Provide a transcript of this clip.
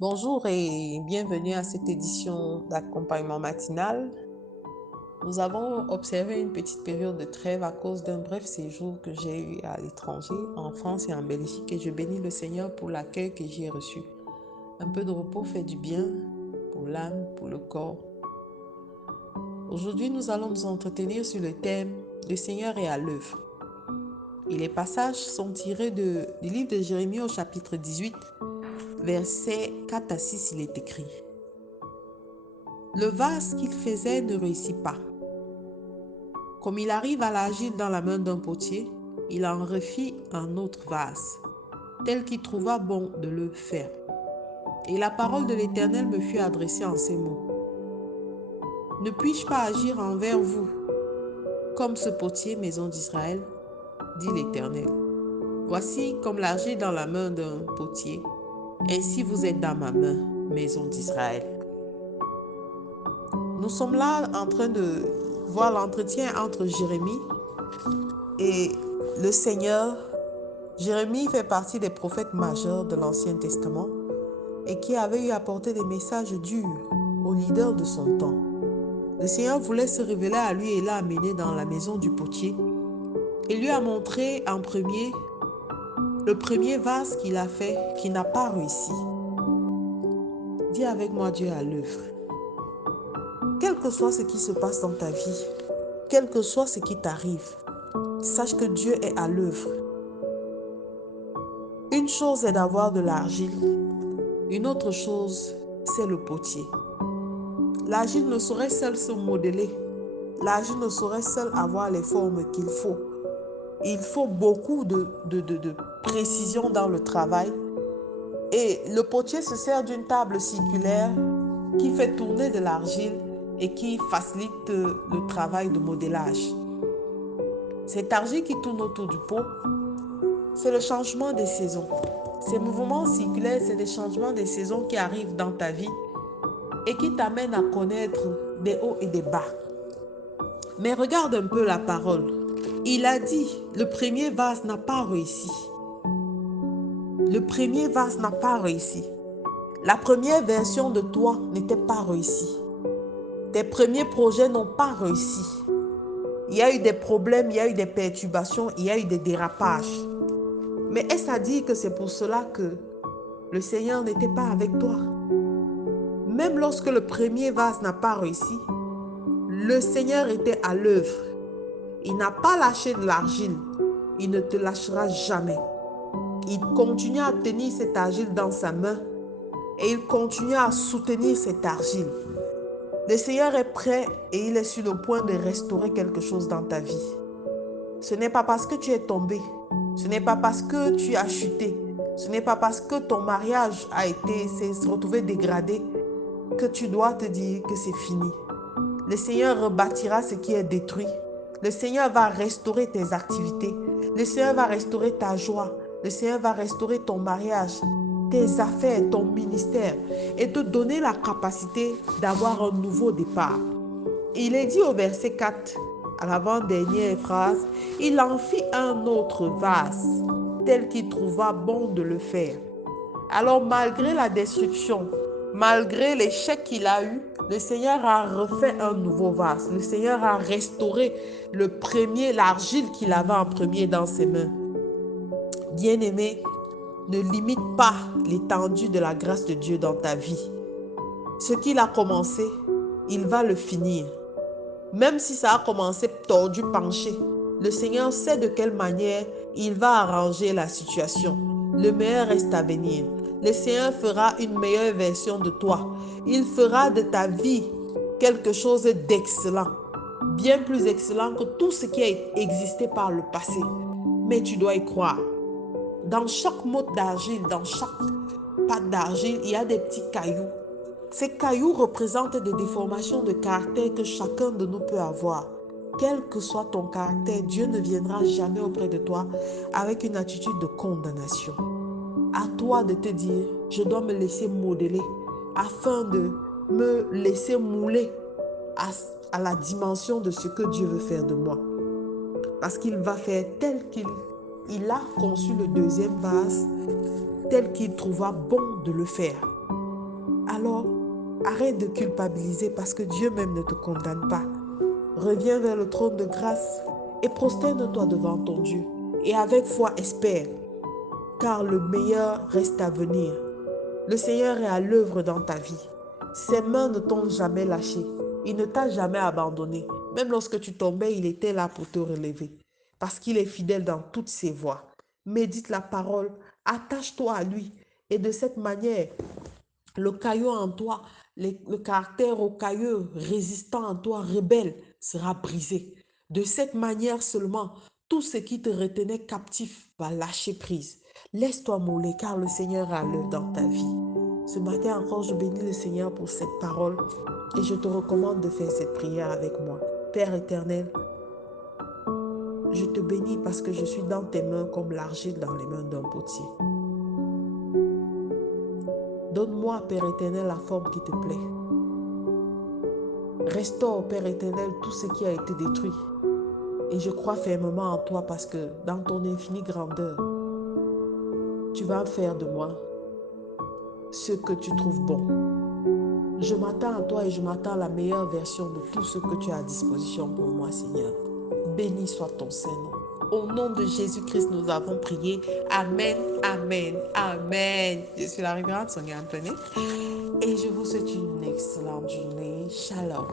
Bonjour et bienvenue à cette édition d'accompagnement matinal. Nous avons observé une petite période de trêve à cause d'un bref séjour que j'ai eu à l'étranger, en France et en Belgique, et je bénis le Seigneur pour l'accueil que j'y ai reçu. Un peu de repos fait du bien pour l'âme, pour le corps. Aujourd'hui, nous allons nous entretenir sur le thème Le Seigneur est à l'œuvre. Et les passages sont tirés du livre de Jérémie au chapitre 18, versets 4 à 6, il est écrit. Le vase qu'il faisait ne réussit pas. Comme il arrive à l'argile dans la main d'un potier, il en refit un autre vase, tel qu'il trouva bon de le faire. Et la parole de l'Éternel me fut adressée en ces mots. Ne puis-je pas agir envers vous comme ce potier, maison d'Israël, dit l'Éternel. Voici comme l'argile dans la main d'un potier, ainsi vous êtes dans ma main, maison d'Israël. Nous sommes là en train de voir l'entretien entre Jérémie et le Seigneur. Jérémie fait partie des prophètes majeurs de l'Ancien Testament et qui avait eu à porter des messages durs aux leaders de son temps. Le Seigneur voulait se révéler à lui et l'a amené dans la maison du potier et lui a montré en premier le premier vase qu'il a fait qui n'a pas réussi. Dis avec moi, Dieu est à l'œuvre. Quel que soit ce qui se passe dans ta vie, quel que soit ce qui t'arrive, sache que Dieu est à l'œuvre. Une chose est d'avoir de l'argile, une autre chose, c'est le potier. L'argile ne saurait seule se modeler. L'argile ne saurait seule avoir les formes qu'il faut. Il faut beaucoup de précision dans le travail. Et le potier se sert d'une table circulaire qui fait tourner de l'argile et qui facilite le travail de modelage. Cette argile qui tourne autour du pot, c'est le changement des saisons. Ces mouvements circulaires, c'est des changements des saisons qui arrivent dans ta vie et qui t'amènent à connaître des hauts et des bas. Mais regarde un peu la parole. Il a dit, le premier vase n'a pas réussi. Le premier vase n'a pas réussi. La première version de toi n'était pas réussie. Tes premiers projets n'ont pas réussi. Il y a eu des problèmes, il y a eu des perturbations, il y a eu des dérapages. Mais est-ce à dire que c'est pour cela que le Seigneur n'était pas avec toi? Même lorsque le premier vase n'a pas réussi, le Seigneur était à l'œuvre. Il n'a pas lâché de l'argile. Il ne te lâchera jamais. Il continue à tenir cette argile dans sa main et il continue à soutenir cette argile. Le Seigneur est prêt et il est sur le point de restaurer quelque chose dans ta vie. Ce n'est pas parce que tu es tombé, ce n'est pas parce que tu as chuté, ce n'est pas parce que ton mariage s'est retrouvé dégradé que tu dois te dire que c'est fini. Le Seigneur rebâtira ce qui est détruit. Le Seigneur va restaurer tes activités. Le Seigneur va restaurer ta joie. Le Seigneur va restaurer ton mariage, tes affaires, ton ministère et te donner la capacité d'avoir un nouveau départ. Il est dit au verset 4, à l'avant-dernière phrase, il en fit un autre vase, tel qu'il trouva bon de le faire. Alors malgré la destruction, malgré l'échec qu'il a eu, le Seigneur a refait un nouveau vase. Le Seigneur a restauré le premier, l'argile qu'il avait en premier dans ses mains. Bien-aimé, ne limite pas l'étendue de la grâce de Dieu dans ta vie. Ce qu'il a commencé, il va le finir. Même si ça a commencé tordu, penché, le Seigneur sait de quelle manière il va arranger la situation. Le meilleur reste à venir. Le Seigneur fera une meilleure version de toi. Il fera de ta vie quelque chose d'excellent. Bien plus excellent que tout ce qui a existé par le passé. Mais tu dois y croire. Dans chaque motte d'argile, dans chaque pâte d'argile, il y a des petits cailloux. Ces cailloux représentent des déformations de caractère que chacun de nous peut avoir. Quel que soit ton caractère, Dieu ne viendra jamais auprès de toi avec une attitude de condamnation. À toi de te dire, je dois me laisser modeler afin de me laisser mouler à la dimension de ce que Dieu veut faire de moi. Parce qu'il va faire tel qu'il a conçu le deuxième vase, tel qu'il trouva bon de le faire. Alors, arrête de culpabiliser parce que Dieu même ne te condamne pas. Reviens vers le trône de grâce et prosterne-toi devant ton Dieu. Et avec foi, espère, car le meilleur reste à venir. Le Seigneur est à l'œuvre dans ta vie. Ses mains ne t'ont jamais lâché. Il ne t'a jamais abandonné. Même lorsque tu tombais, il était là pour te relever. Parce qu'il est fidèle dans toutes ses voies. Médite la parole, attache-toi à lui. Et de cette manière, le caillou en toi, le caractère rocailleux, résistant en toi, rebelle, sera brisé. De cette manière seulement, tout ce qui te retenait captif va lâcher prise. Laisse-toi mouler car le Seigneur a l'œuvre dans ta vie. Ce matin encore, je bénis le Seigneur pour cette parole et je te recommande de faire cette prière avec moi. Père éternel, je te bénis parce que je suis dans tes mains comme l'argile dans les mains d'un potier. Donne-moi, Père éternel, la forme qui te plaît. Restaure, Père éternel, tout ce qui a été détruit. Et je crois fermement en toi parce que dans ton infinie grandeur, tu vas faire de moi ce que tu trouves bon. Je m'attends à toi et je m'attends à la meilleure version de tout ce que tu as à disposition pour moi, Seigneur. Béni soit ton Saint-Nom. Au nom de Jésus-Christ, nous avons prié. Amen, amen, amen. Je suis la révérende Sonia Antoinette et je vous souhaite une excellente journée. Shalom.